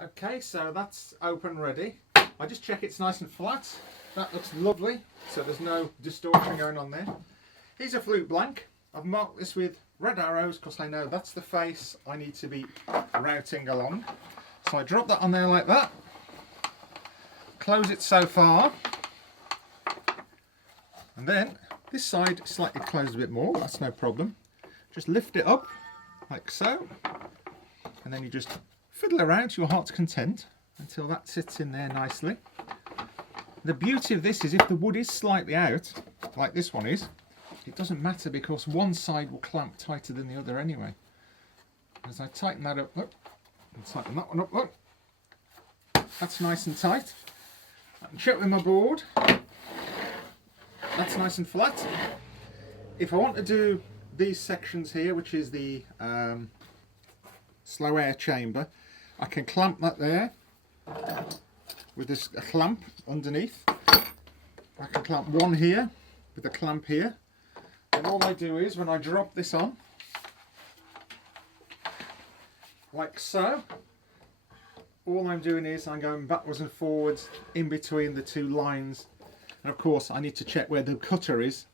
Okay, so that's open ready. I just check it's nice and flat. That looks lovely, so there's no distortion going on there. Here's a flute blank. I've marked this with red arrows because I know that's the face I need to be routing along. So I drop that on there like that. Close it so far. And then this side slightly closed a bit more, that's no problem. Just lift it up like so. And then you just fiddle around to your heart's content until that sits in there nicely. The beauty of this is if the wood is slightly out, like this one is, it doesn't matter because one side will clamp tighter than the other anyway. As I tighten that up, look, and tighten that one up, look. That's nice and tight. I can check with my board. That's nice and flat. If I want to do these sections here, which is the slow air chamber, I can clamp that there with this a clamp underneath. I can clamp one here with a clamp here. And all I do is when I drop this on, like so, all I'm doing is I'm going backwards and forwards in between the two lines. And of course I need to check where the cutter is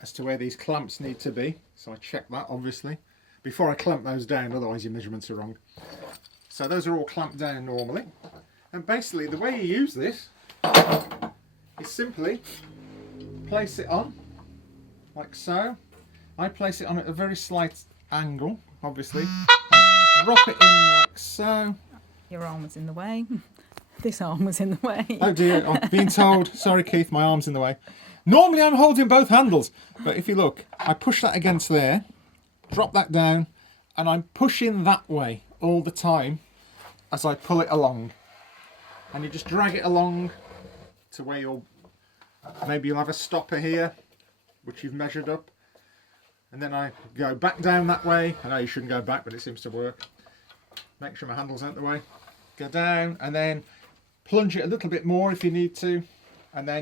as to where these clamps need to be. So I check that obviously before I clamp those down, otherwise your measurements are wrong. So those are all clamped down normally. And basically the way you use this is simply place it on like so. I place it on at a very slight angle, obviously. I drop it in like so. Your arm was in the way. This arm was in the way. Oh dear, I've been told. Sorry Keith, my arm's in the way. Normally I'm holding both handles, but if you look, I push that against there, drop that down, and I'm pushing that way all the time as I pull it along. And you just drag it along to where you'll, maybe you'll have a stopper here, which you've measured up. And then I go back down that way. I know you shouldn't go back, but it seems to work. Make sure my handle's out the way. Go down and then plunge it a little bit more if you need to. And then